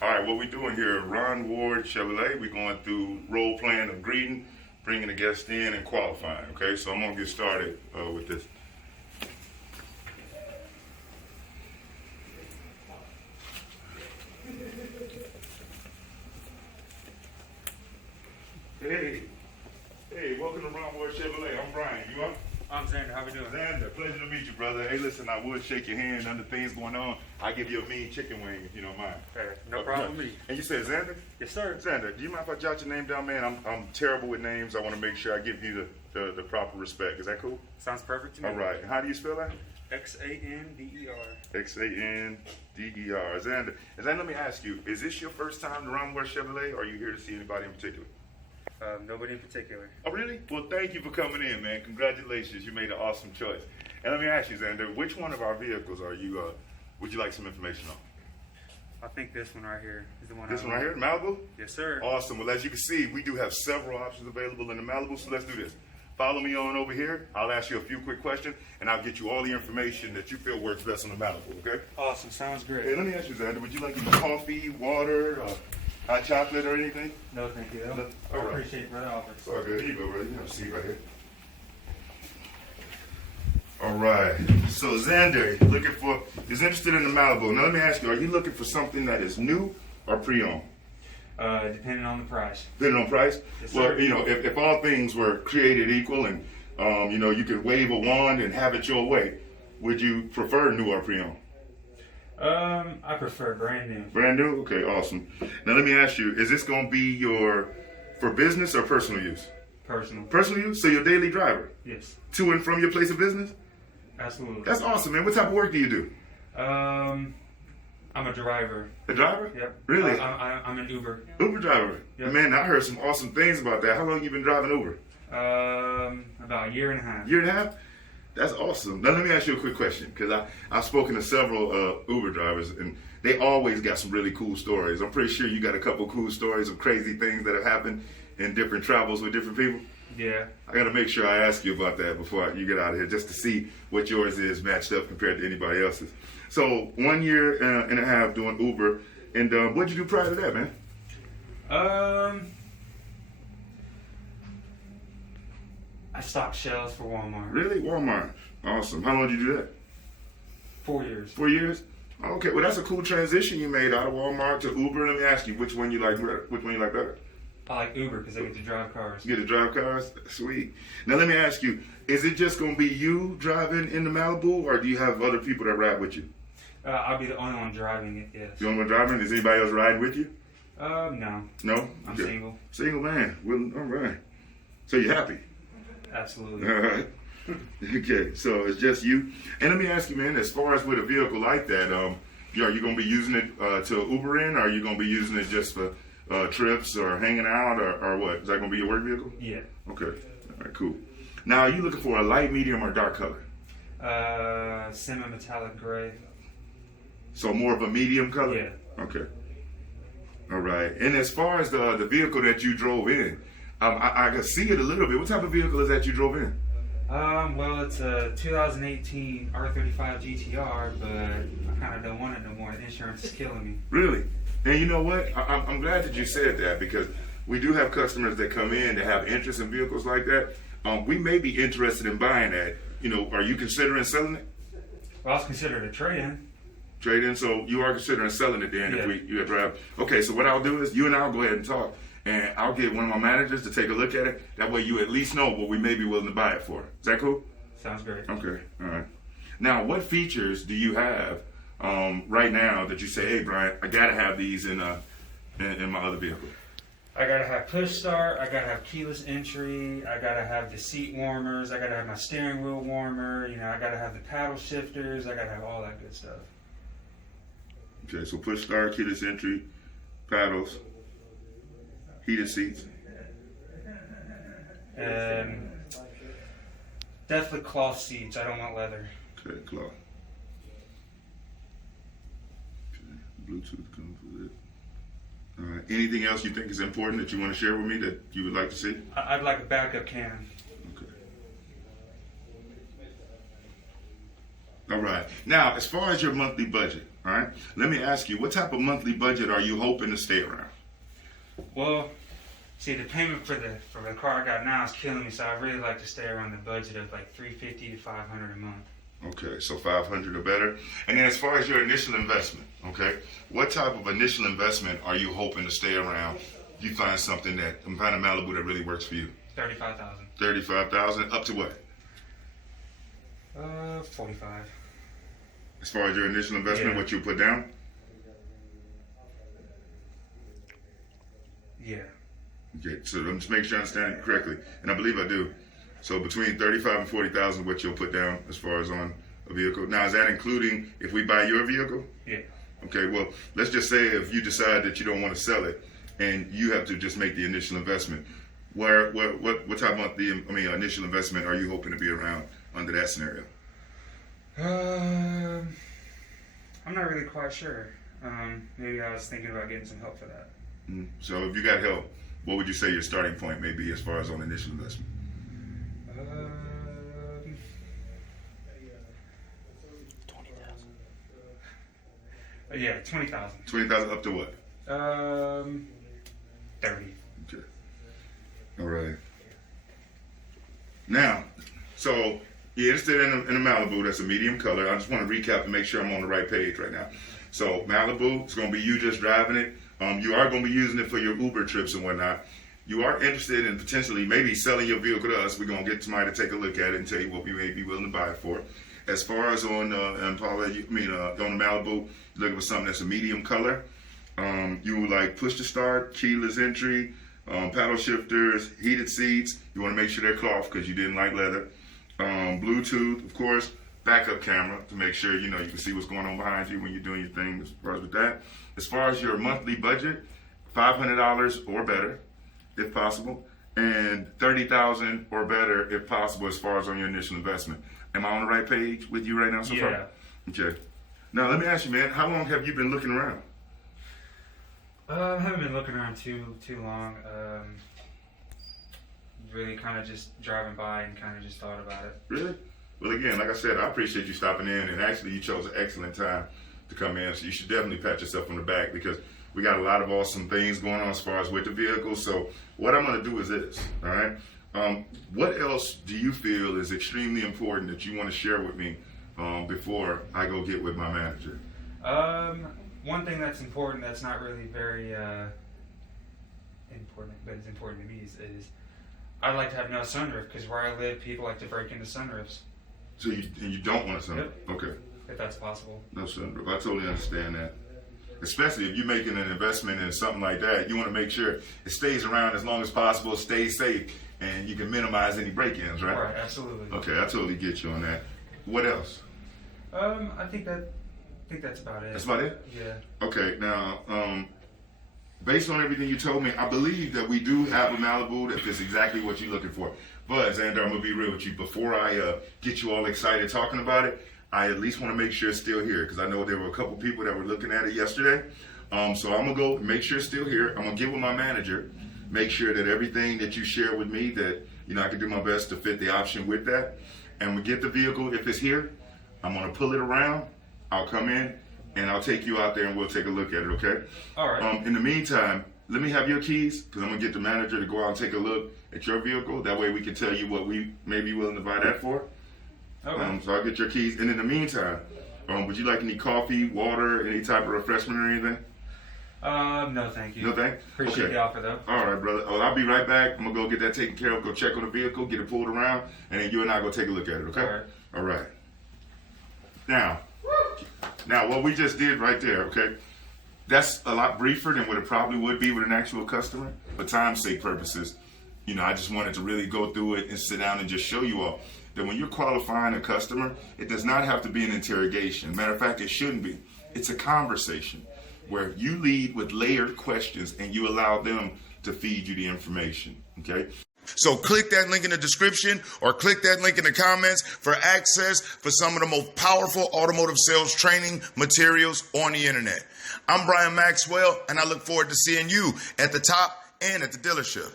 All right, what we doing here, Ron Ward Chevrolet, we're going through role playing of greeting, bringing the guest in and qualifying, okay? So I'm gonna get started with this. Hey, welcome to Ron Ward Chevrolet. I'm Brian, you up? I'm Xander. How we doing? Xander, pleasure to meet you, brother. Hey, listen, I would shake your hand under things going on. I'll give you a mean chicken wing if you don't mind. Hey, no problem with me. And you said Xander? Yes, sir. Xander, do you mind if I jot your name down, man? I'm terrible with names. I want to make sure I give you the proper respect. Is that cool? Sounds perfect to me. All right. How do you spell that? Xander. Xander. Xander, let me ask you, is this your first time to Ron Ward Chevrolet, or are you here to see anybody in particular? Nobody in particular. Oh, really? Well, thank you for coming in, man. Congratulations. You made an awesome choice. And let me ask you, Xander, which one of our vehicles are you, would you like some information on? I think this one right here is the one. This one right here, Malibu? Yes, sir. Awesome. Well, as you can see, we do have several options available in the Malibu, so let's do this. Follow me on over here. I'll ask you a few quick questions, and I'll get you all the information that you feel works best on the Malibu, okay? Awesome. Sounds great. Hey, let me ask you, Xander, would you like any coffee, water, hot chocolate, or anything? No, thank you. No? I All right. appreciate it, brother. Offer. It's all good. Here you go, brother. You have a seat right here. All right. So Xander, is interested in the Malibu. Now let me ask you, are you looking for something that is new or pre-owned? Depending on the price. Depending on price? Yes, well, sir. you know, if all things were created equal and, you know, you could wave a wand and have it your way, would you prefer new or pre-owned? I prefer brand new. Brand new? Okay, awesome. Now let me ask you, is this going to be for business or personal use? Personal. Personal use? So your daily driver? Yes. To and from your place of business? Absolutely. That's awesome, man. What type of work do you do? I'm a driver. A driver? Yep. Really? I'm an Uber. Uber driver? Yep. Man, I heard some awesome things about that. How long you been driving Uber? About a year and a half. Year and a half? That's awesome. Now let me ask you a quick question, because I've spoken to several Uber drivers, and they always got some really cool stories. I'm pretty sure you got a couple cool stories of crazy things that have happened in different travels with different people. Yeah. I got to make sure I ask you about that before you get out of here, just to see what yours is matched up compared to anybody else's. So 1 year and a half doing Uber, and what'd you do prior to that, man? I stocked shelves for Walmart. Really? Walmart. Awesome. How long did you do that? 4 years. 4 years? Okay, well that's a cool transition you made out of Walmart to Uber. Let me ask you, which one you like better? I like Uber because I get to drive cars. You get to drive cars? Sweet. Now let me ask you, is it just going to be you driving in the Malibu, or do you have other people that ride with you? I'll be the only one driving it, yes. The only one driving? Is anybody else riding with you? No. No? I'm Okay. single. Single man. Well, all right. So you're happy? Absolutely. All right. Okay, so it's just you. And let me ask you, man, as far as with a vehicle like that, are you going to be using it to Uber in, or are you going to be using it just for trips or hanging out, or what? Is that going to be your work vehicle? Yeah. Okay. All right, cool. Now, are you looking for a light, medium, or dark color? Semi-metallic gray. So more of a medium color? Yeah. Okay. All right. And as far as the vehicle that you drove in, I can see it a little bit. What type of vehicle is that you drove in? Well, it's a 2018 R35 GTR, but I kind of don't want it no more. The insurance is killing me. Really? And you know what? I'm glad that you said that, because we do have customers that come in that have interest in vehicles like that. We may be interested in buying that. You know, are you considering selling it? Well, I was considered a trade-in. Trade-in? So you are considering selling it then? Yeah. If you ever have. Okay, so what I'll do is you and I'll go ahead and talk, and I'll get one of my managers to take a look at it. That way you at least know what we may be willing to buy it for. Is that cool? Sounds great. Okay, all right. Now, what features do you have right now that you say, hey, Brian, I got to have these in my other vehicle? I gotta have push start, I gotta have keyless entry, I gotta have the seat warmers, I gotta have my steering wheel warmer, you know, I gotta have the paddle shifters, I gotta have all that good stuff. Okay, so push start, keyless entry, paddles, heated seats. And definitely cloth seats, I don't want leather. Okay, cloth. Okay, Bluetooth comes with it. All right. Anything else you think is important that you want to share with me that you would like to see? I'd like a backup cam. Okay. All right. Now, as far as your monthly budget, All right. Let me ask you, what type of monthly budget are you hoping to stay around? Well, see, the payment for the car I got now is killing me, so I really like to stay around the budget of like $350 to $500 a month. Okay, so 500 or better. And then as far as your initial investment, okay, what type of initial investment are you hoping to stay around? You find something that, find a Malibu that really works for you. 35,000. 35,000 up to what? 45. As far as your initial investment, what you put down? Yeah. Okay, so I'm just making sure I understand it correctly, and I believe I do. So between 35 and 40,000, what you'll put down as far as on a vehicle. Now, is that including if we buy your vehicle? Yeah. Okay, well, let's just say if you decide that you don't want to sell it, and you have to just make the initial investment. What type of initial investment are you hoping to be around under that scenario? I'm not really quite sure. Maybe I was thinking about getting some help for that. So if you got help, what would you say your starting point may be as far as on initial investment? 20,000. Yeah, 20,000. 20,000 up to what? 30. Okay. All right. Now, so you're interested in a Malibu that's a medium color. I just want to recap and make sure I'm on the right page right now. So Malibu, it's going to be you just driving it. You are going to be using it for your Uber trips and whatnot. You are interested in potentially maybe selling your vehicle to us. We're going to get somebody to take a look at it and tell you what we may be willing to buy it for. As far as on Impala, on the Malibu, you're looking for something that's a medium color. You would like push to start, keyless entry, paddle shifters, heated seats. You want to make sure they're cloth because you didn't like leather. Bluetooth, of course, backup camera to make sure you can see what's going on behind you when you're doing your thing as far as with that. As far as your monthly budget, $500 or better, if possible, and $30,000 or better, if possible, as far as on your initial investment. Am I on the right page with you right now so far? Okay. Now, let me ask you, man, how long have you been looking around? I haven't been looking around too long. Really kind of just driving by and kind of just thought about it. Really? Well, again, like I said, I appreciate you stopping in, and actually you chose an excellent time to come in, so you should definitely pat yourself on the back because we got a lot of awesome things going on as far as with the vehicle. So what I'm going to do is this, all right? What else do you feel is extremely important that you want to share with me before I go get with my manager? One thing that's important that's not really very important, but it's important to me is I like to have no sunroof because where I live, people like to break into sunroofs. So you don't want a sunroof? Yep. Okay. If that's possible. No sunroof. I totally understand that. Especially if you're making an investment in something like that, you want to make sure it stays around as long as possible, stays safe, and you can minimize any break-ins, right? Right, absolutely. Okay, I totally get you on that. What else? I think that's about it. That's about it? Yeah. Okay, now, based on everything you told me, I believe that we do have a Malibu that fits exactly what you're looking for. But, Xander, I'm going to be real with you. Before I get you all excited talking about it, I at least want to make sure it's still here because I know there were a couple people that were looking at it yesterday. So I'm going to go make sure it's still here. I'm going to get with my manager, make sure that everything that you share with me that, I can do my best to fit the option with that. And we get the vehicle, if it's here, I'm going to pull it around. I'll come in and I'll take you out there and we'll take a look at it, okay? All right. In the meantime, let me have your keys because I'm going to get the manager to go out and take a look at your vehicle. That way we can tell you what we may be willing to buy that for. Okay. So I'll get your keys. And in the meantime, would you like any coffee, water, any type of refreshment or anything? No, thank you. No, thank you? Appreciate Okay. the offer, though. All right, brother. Well, I'll be right back. I'm going to go get that taken care of, go check on the vehicle, get it pulled around, and then you and I go take a look at it, okay? All right. All right. Now, what we just did right there, okay, that's a lot briefer than what it probably would be with an actual customer. For time's sake purposes, I just wanted to really go through it and sit down and just show you all that when you're qualifying a customer, it does not have to be an interrogation. Matter of fact, it shouldn't be. It's a conversation where you lead with layered questions and you allow them to feed you the information, okay? So click that link in the description or click that link in the comments for access for some of the most powerful automotive sales training materials on the internet. I'm Brian Maxwell, and I look forward to seeing you at the top and at the dealership.